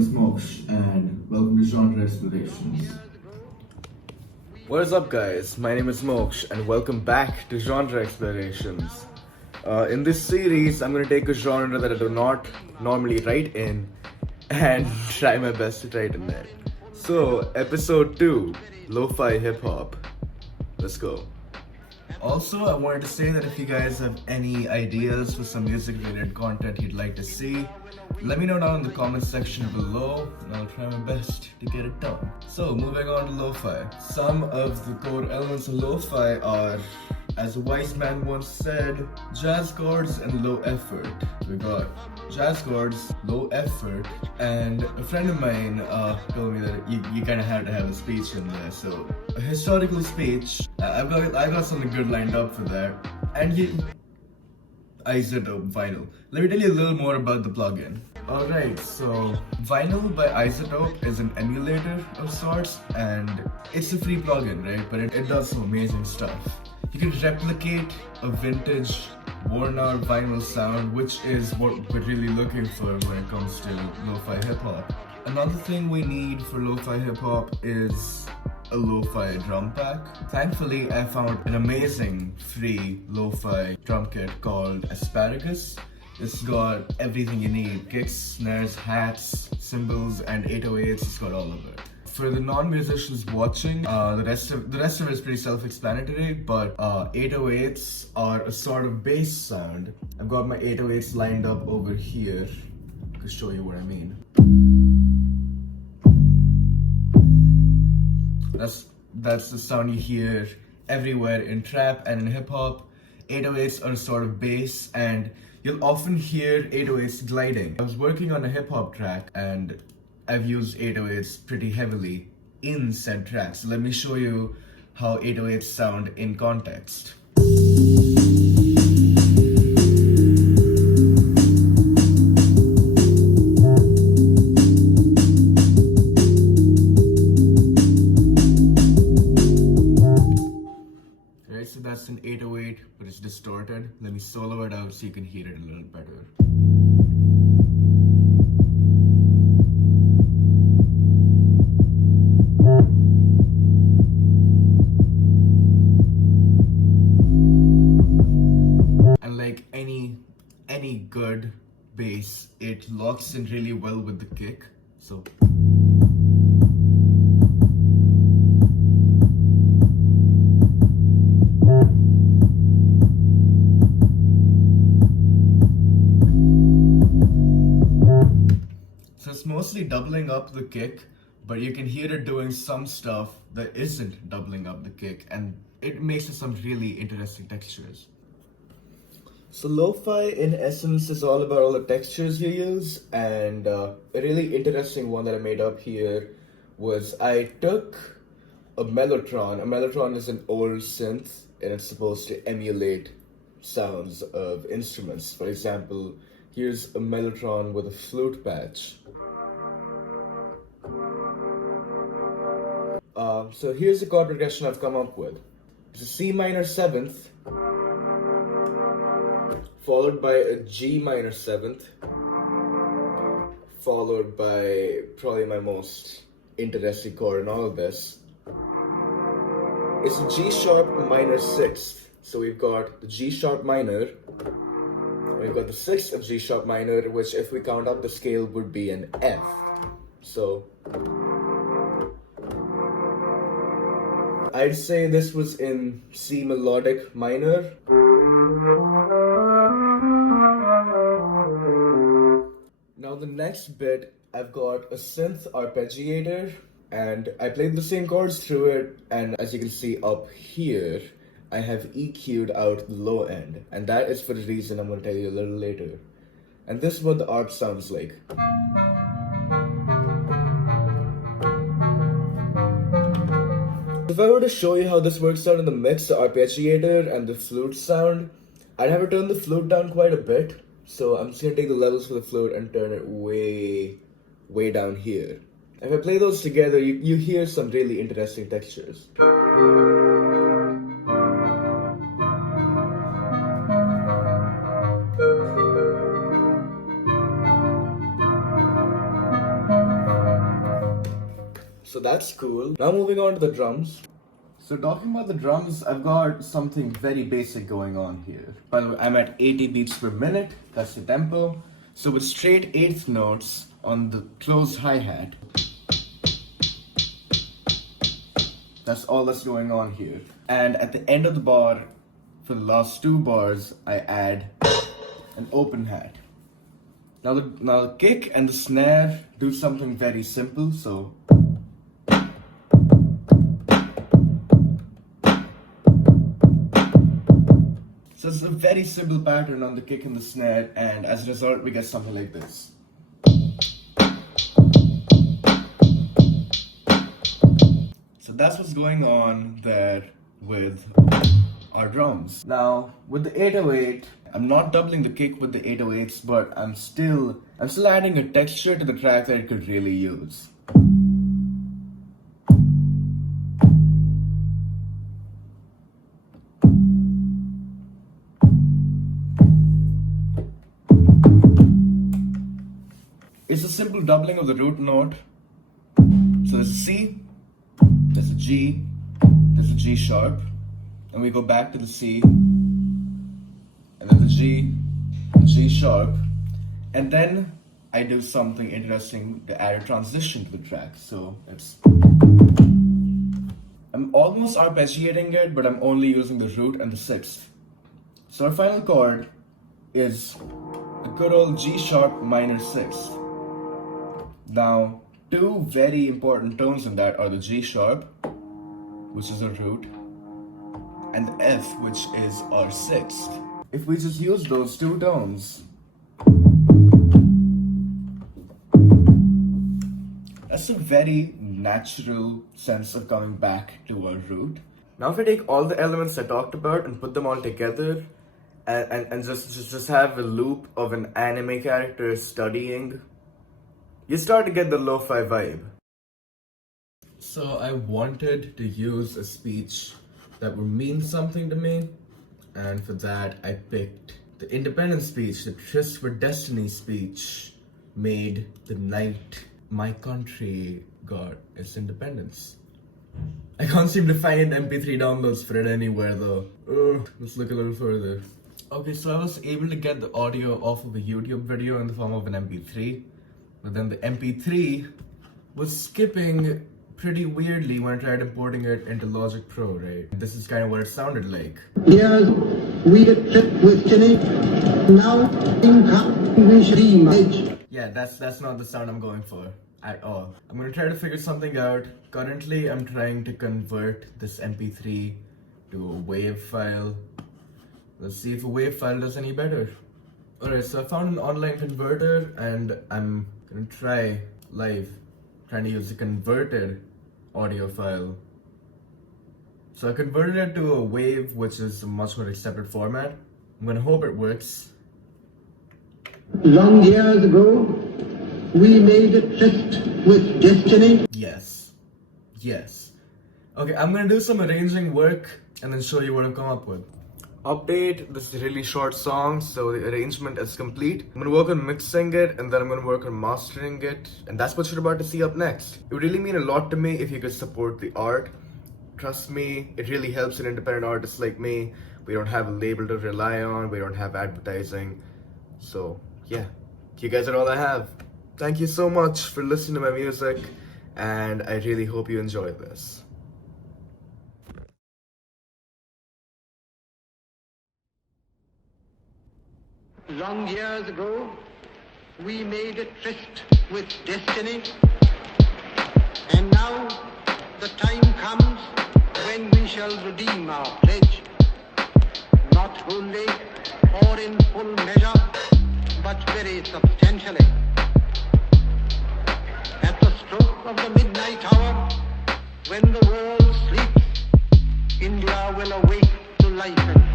is Moksh, and welcome to Genre Explorations. What is up, guys? My name is Moksh, and welcome back to Genre Explorations. In this series, I'm going to take a genre that I do not normally write in and try my best to write in it. So, episode 2 Lo Fi Hip Hop. Let's go. Also, I wanted to say that if you guys have any ideas for some music related content you'd like to see, let me know down in the comments section below and I'll try my best to get it done. So, moving on to lo-fi. Some of the core elements of lo-fi are, as a wise man once said, jazz chords and low effort. We got jazz chords, low effort, and a friend of mine told me that you kind of had to have a speech in there. So, a historical speech. I got something good lined up for that. And iZotope Vinyl. Let me tell you a little more about the plugin. Alright, so Vinyl by iZotope is an emulator of sorts, and it's a free plugin, right? But it does some amazing stuff. You can replicate a vintage, worn out vinyl sound, which is what we're really looking for when it comes to lo-fi hip-hop. Another thing we need for lo-fi hip-hop is a lo-fi drum pack. Thankfully, I found an amazing free lo-fi drum kit called Asparagus. It's got everything you need: kicks, snares, hats, cymbals, and 808s. It's got all of it. For the non-musicians watching, the rest of it is pretty self-explanatory, but 808s are a sort of bass sound. I've got my 808s lined up over here to show you what I mean. That's the sound you hear everywhere in trap and in hip hop. 808s are a sort of bass, and you'll often hear 808s gliding. I was working on a hip hop track and I've used 808s pretty heavily in said track. So let me show you how 808s sound in context. So that's an 808, but it's distorted. Let me solo it out so you can hear it a little better. And like any good bass, it locks in really well with the kick. So it's mostly doubling up the kick, but you can hear it doing some stuff that isn't doubling up the kick, and it makes it some really interesting textures. So lo-fi in essence is all about all the textures you use, and a really interesting one that I made up here was I took a Mellotron. A Mellotron is an old synth, and it's supposed to emulate sounds of instruments. For example, here's a Mellotron with a flute patch. So here's the chord progression I've come up with. It's a C minor 7th, followed by a G minor 7th, followed by probably my most interesting chord in all of this. It's a G sharp minor 6th. So we've got the G sharp minor, and we've got the 6th of G sharp minor, which if we count up the scale would be an F. So I'd say this was in C melodic minor. Now the next bit, I've got a synth arpeggiator, and I played the same chords through it, and as you can see up here, I have EQ'd out the low end, and that is for a reason I'm going to tell you a little later. And this is what the arp sounds like. If I were to show you how this works out in the mix, the arpeggiator and the flute sound, I'd have to turn the flute down quite a bit. So I'm just going to take the levels for the flute and turn it way down here. If I play those together, you hear some really interesting textures. So that's cool. Now moving on to the drums. So talking about the drums, I've got something very basic going on here. By the way, I'm at 80 beats per minute, that's the tempo. So with straight eighth notes on the closed hi-hat, that's all that's going on here. And at the end of the bar, for the last two bars, I add an open hat. Now the kick and the snare do something very simple, so it's a very simple pattern on the kick and the snare, and as a result we get something like this. So that's what's going on there with our drums. Now with the 808, I'm not doubling the kick with the 808s, but I'm still adding a texture to the track that it could really use. It's a simple doubling of the root note. So there's a C, there's a G, there's a G sharp, and we go back to the C, and then the G, G sharp, and then I do something interesting to add a transition to the track. So I'm almost arpeggiating it, but I'm only using the root and the sixth. So our final chord is the good old G sharp minor sixth. Now, two very important tones in that are the G sharp, which is a root, and the F, which is our sixth. If we just use those two tones, that's a very natural sense of coming back to our root. Now if I take all the elements I talked about and put them all together and just have a loop of an anime character studying, you start to get the lo-fi vibe. So I wanted to use a speech that would mean something to me, and for that I picked the independence speech, the Tryst for Destiny speech made the night my country got its independence. I can't seem to find MP3 downloads for it anywhere though. Let's look a little further. Okay, so I was able to get the audio off of a YouTube video in the form of an MP3, but then the MP3 was skipping pretty weirdly when I tried importing it into Logic Pro, right? This is kind of what it sounded like. Here's we get trip with Jenny. Now we should image. Yeah, that's not the sound I'm going for at all. I'm gonna try to figure something out. Currently, I'm trying to convert this MP3 to a WAV file. Let's see if a WAV file does any better. Alright, so I found an online converter and I'm gonna try live trying to use a converted audio file. So I converted it to a WAV, which is a much more accepted format. I'm gonna hope it works. Long years ago, we made a tryst with destiny. Yes. Okay, I'm gonna do some arranging work and then show you what I've come up with. Update, this is a really short song, so the arrangement is complete. I'm gonna work on mixing it and then I'm gonna work on mastering it. And that's what you're about to see up next. It would really mean a lot to me if you could support the art. Trust me, it really helps an independent artist like me. We don't have a label to rely on, we don't have advertising. So yeah, you guys are all I have. Thank you so much for listening to my music, and I really hope you enjoy this. Long years ago, we made a tryst with destiny. And now the time comes when we shall redeem our pledge. Not wholly or in full measure, but very substantially. At the stroke of the midnight hour, when the world sleeps, India will awake to life and